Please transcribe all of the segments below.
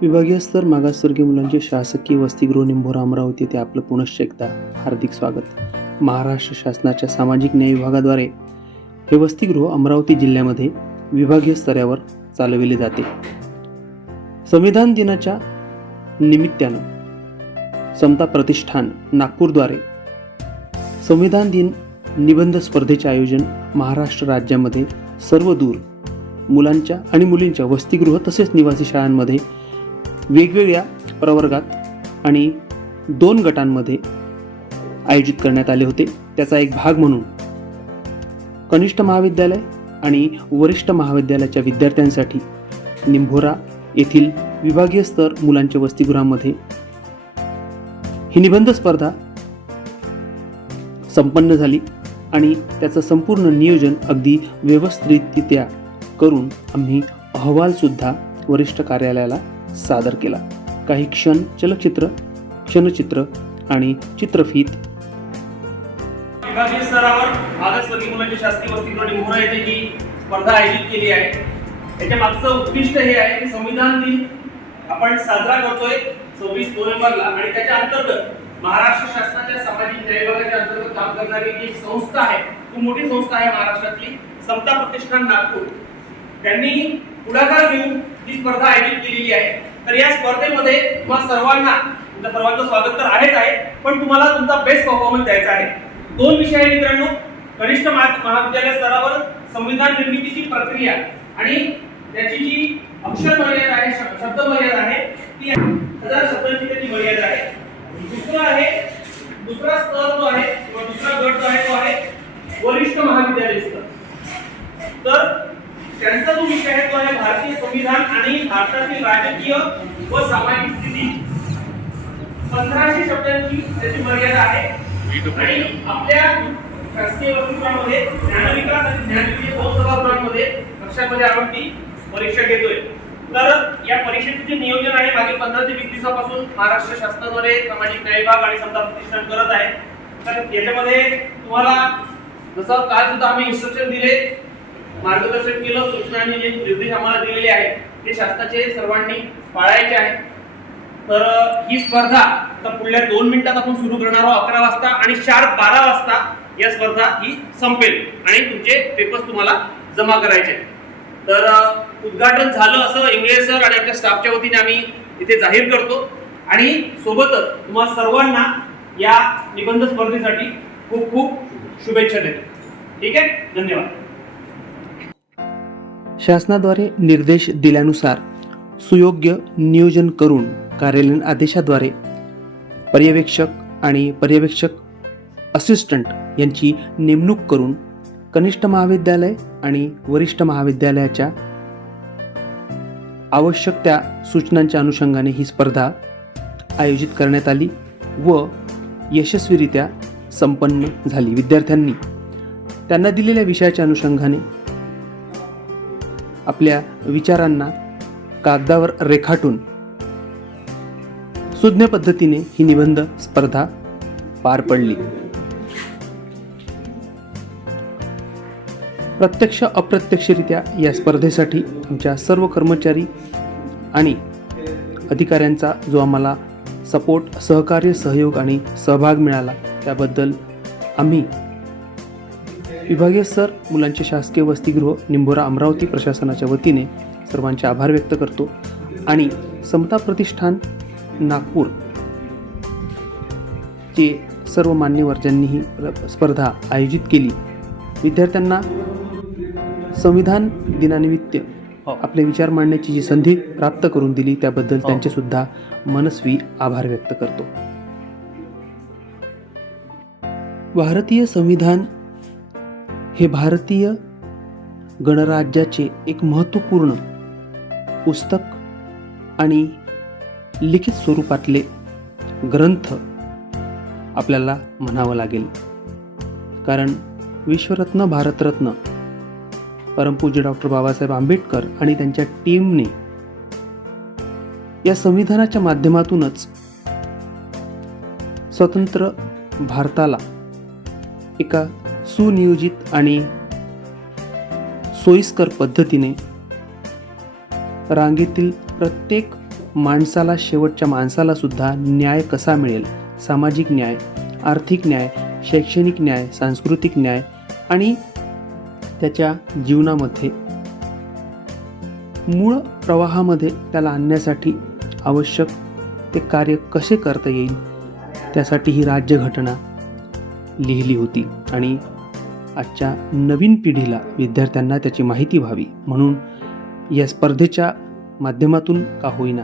विभागीय स्तर मागासवर्गीय मुलांचे शासकीय वसतिगृह निंभोरा अमरावती येथे आपलं पुनश्च एकदा हार्दिक स्वागत. महाराष्ट्र शासनाच्या सामाजिक न्याय विभागाद्वारे हे वसतिगृह अमरावती जिल्ह्यामध्ये विभागीय स्तरावर चालविले जाते. संविधान दिनाच्या निमित्तानं समता प्रतिष्ठान नागपूरद्वारे संविधान दिन निबंध स्पर्धेचे आयोजन महाराष्ट्र राज्यामध्ये सर्व दूर मुलांच्या आणि मुलींच्या वसतिगृह तसेच निवासी शाळांमध्ये वेगवेगळ्या प्रवर्गात आणि दोन गटांमध्ये आयोजित करण्यात आले होते. त्याचा एक भाग म्हणून कनिष्ठ महाविद्यालय आणि वरिष्ठ महाविद्यालयाच्या विद्यार्थ्यांसाठी निंभोरा येथील विभागीय स्तर मुलांच्या वसतिगृहामध्ये ही निबंध स्पर्धा संपन्न झाली आणि त्याचं संपूर्ण नियोजन अगदी व्यवस्थितरित्या करून आम्ही अहवालसुद्धा वरिष्ठ कार्यालयाला सादर केला. काही क्षण चलचित्र क्षणचित्र आणि चित्रफीत. विभागीय स्तरावर मागासवर्गीय मुलांची म्हणजे शासकीय वसतिगृह निंभोरा येथे ही स्पर्धा आयोजित केली आहे. याच्या मागचं उद्दिष्ट हे आहे की संविधान दिन आपण साजरा करतोय सव्वीस नोव्हेंबरला आणि त्याच्या अंतर्गत महाराष्ट्र शासनाच्या सामाजिक न्याय विभागाच्या अंतर्गत काम करणारी जी संस्था आहे ती मोठी संस्था आहे महाराष्ट्रातली समता प्रतिष्ठान नागपूर. त्यांनी पुढाकार घेऊन ही स्पर्धा आयोजित केलेली आहे. तर या स्पर्धेमध्ये तुम्हा सर्वांना तुमच्या सर्वांचं स्वागत तर आहेच आहे पण तुम्हाला तुमचा बेस्ट परफॉर्मन्स द्यायचा आहे. दोन विषय आहे मित्रांनो. कनिष्ठ महा- महाविद्यालय स्तरावर संविधान निर्मितीची प्रक्रिया आणि त्याची जी अक्षर मर्यादा आहे शब्द मर्यादा आहे ती हजार शब्दांची त्याची मर्यादा आहे दुसरं आहे दुसरा स्तर जो आहे किंवा दुसरा गट जो आहे तो आहे वरिष्ठ महाविद्यालय स्तर तर त्यांचा जो विषय आहे तो आहे भारतीय संविधान आणि भारतातील राजकीय व सामाजिक स्थिती. पंधराशे शब्दांची त्याची मर्यादा आहे. आणि आपल्या शासकीय वसतिगृहामध्ये ज्ञानविकास आणि ज्ञानविधी दोन सभागृहांमध्ये कक्षामध्ये आपण ती परीक्षा घेतोय. तर या परीक्षेचे जे नियोजन आहे मागील पंधरा ते वीस दिवसापासून महाराष्ट्र शासनाद्वारे सामाजिक न्याय विभाग आणि समता प्रतिष्ठान करत आहे. तर याच्यामध्ये तुम्हाला जसं काल सुद्धा आम्ही इन्स्ट्रक्शन दिले मार्गदर्शन केलं सूचना आणि जे निर्देश आम्हाला दिलेले आहेत ते शासनाचे सर्वांनी पाळायचे आहेत. तर ही स्पर्धा आता पुढल्या दोन मिनिटात आपण सुरू करणार आहोत अकरा वाजता आणि शार्प बारा वाजता या स्पर्धा ही संपेल आणि तुमचे पेपर्स तुम्हाला जमा करायचे आहेत. तर उद्घाटन झालं असं इंगळे सर आणि आमच्या स्टाफच्या वतीने आम्ही इथे जाहीर करतो. आणि सोबतच तुम्हाला सर्वांना या निबंध स्पर्धेसाठी खूप खूप शुभेच्छा देतो. ठीक आहे? धन्यवाद. शासनाद्वारे निर्देश दिल्यानुसार सुयोग्य नियोजन करून कार्यालयीन आदेशाद्वारे पर्यवेक्षक आणि पर्यवेक्षक असिस्टंट यांची नेमणूक करून कनिष्ठ महाविद्यालय आणि वरिष्ठ महाविद्यालयाच्या आवश्यक त्या सूचनांच्या अनुषंगाने ही स्पर्धा आयोजित करण्यात आली व यशस्वीरित्या संपन्न झाली विद्यार्थ्यांनी. त्यांना दिलेल्या विषयाच्या अनुषंगाने आपल्या विचारांना कागदावर रेखाटून सुज्ञ पद्धतीने ही निबंध स्पर्धा पार पडली. प्रत्यक्ष अप्रत्यक्षरित्या या स्पर्धेसाठी आमच्या सर्व कर्मचारी आणि अधिकाऱ्यांचा जो आम्हाला सपोर्ट सहकार्य सहयोग आणि सहभाग मिळाला त्याबद्दल आम्ही विभागीय स्तर मुलांचे शासकीय वसतिगृह निंभोरा अमरावती प्रशासनाच्या वतीने सर्वांचे आभार व्यक्त करतो. आणि समता प्रतिष्ठान नागपूर चे सर्व मान्यवर ज्यांनी ही प्र- स्पर्धा आयोजित केली विद्यार्थ्यांना संविधान दिनानिमित्त आपले विचार मांडण्याची जी संधी प्राप्त करून दिली त्याबद्दल त्यांचे सुद्धा मनस्वी आभार व्यक्त करतो. भारतीय संविधान हे भारतीय गणराज्याचे एक महत्त्वपूर्ण पुस्तक आणि लिखित स्वरूपातले ग्रंथ आपल्याला म्हणावं लागेल. कारण विश्वरत्न भारतरत्न परमपूज्य डॉक्टर बाबासाहेब आंबेडकर आणि त्यांच्या टीमने या संविधानाच्या माध्यमातूनच स्वतंत्र भारताला एका सुनियोजित आणि सोयीस्कर पद्धतीने रांगेतील प्रत्येक माणसाला शेवटच्या माणसाला सुद्धा न्याय कसा मिळेल? सामाजिक न्याय आर्थिक न्याय शैक्षणिक न्याय सांस्कृतिक न्याय आणि त्याच्या जीवनामध्ये मूळ प्रवाहामध्ये त्याला आणण्यासाठी आवश्यक ते कार्य कसे करता येईल? त्यासाठी ही राज्यघटना लिहिली होती आणि आजच्या नवीन पिढीला विद्यार्थ्यांना त्याची माहिती व्हावी. म्हणून या स्पर्धेच्या माध्यमातून का होईना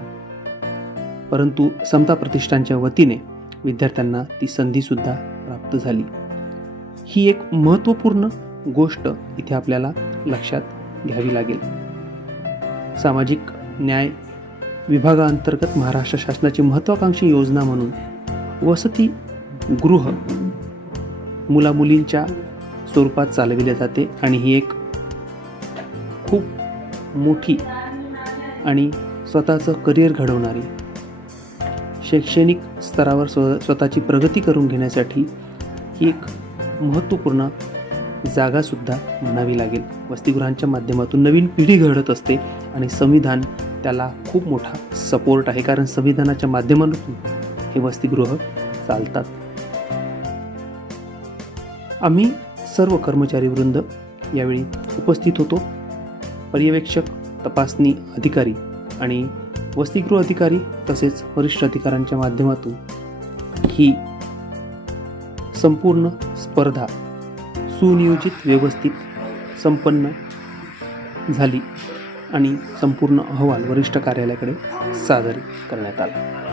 परंतु समता प्रतिष्ठानच्या वतीने विद्यार्थ्यांना ती संधीसुद्धा प्राप्त झाली. ही एक महत्त्वपूर्ण गोष्ट इथे आपल्याला लक्षात घ्यावी लागेल. सामाजिक न्याय विभागाअंतर्गत महाराष्ट्र शासनाची महत्त्वाकांक्षी योजना म्हणून वसतीगृह मुलामुलींच्या स्वरूपात चालविले जाते आणि ही एक खूप मोठी आणि स्वतःचं करिअर घडवणारी शैक्षणिक स्तरावर स्व स्वतःची प्रगती करून घेण्यासाठी ही एक महत्त्वपूर्ण जागासुद्धा म्हणावी लागेल. वसतिगृहांच्या माध्यमातून नवीन पिढी घडत असते आणि संविधान त्याला खूप मोठा सपोर्ट आहे. कारण संविधानाच्या माध्यमातून हे वसतिगृह चालतात. आम्ही सर्व कर्मचारी वृंद यावेळी उपस्थित होतो. पर्यवेक्षक तपासणी अधिकारी आणि वसतिगृह अधिकारी तसेच वरिष्ठ अधिकाऱ्यांच्या माध्यमातून ही संपूर्ण स्पर्धा सुनियोजित व्यवस्थित संपन्न झाली आणि संपूर्ण अहवाल वरिष्ठ कार्यालयाकडे सादर करण्यात आला.